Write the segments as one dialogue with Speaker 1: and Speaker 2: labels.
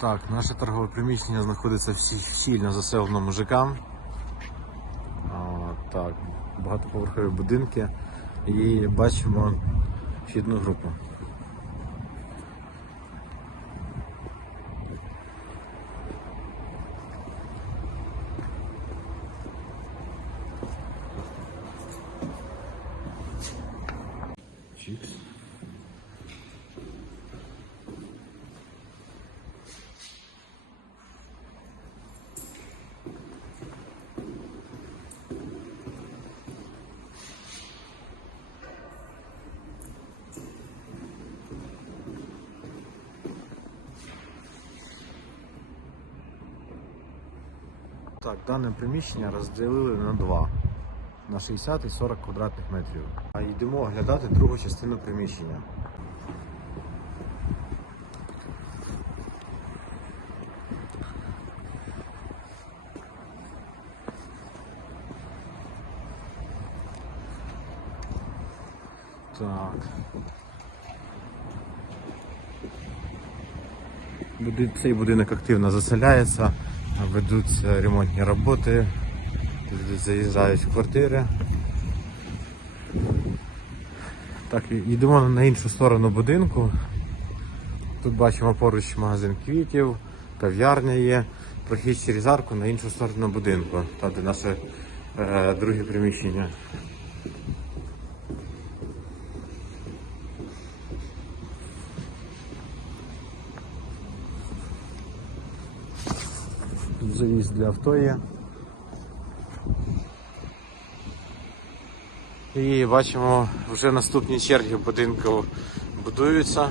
Speaker 1: Так, наше торгове приміщення знаходиться в щільно заселеному ЖК. Так, багатоповерхові будинки. І бачимо вхідну групу. Чікс. Так, дане приміщення розділили на два. На 60 і 40 квадратних метрів. А йдемо оглядати другу частину приміщення. Так. Цей будинок активно заселяється, ведуться ремонтні роботи, люди заїжджають в квартири. Так, йдемо на іншу сторону будинку. Тут бачимо поруч магазин квітів, кав'ярня є, прохід через арку на іншу сторону будинку, там де наше е, друге приміщення. Тут заїзд для авто є. І бачимо, вже наступні черги будинків будуються.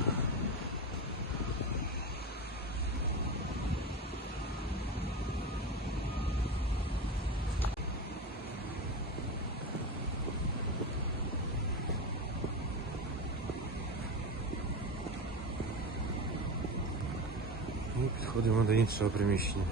Speaker 1: І підходимо до іншого приміщення.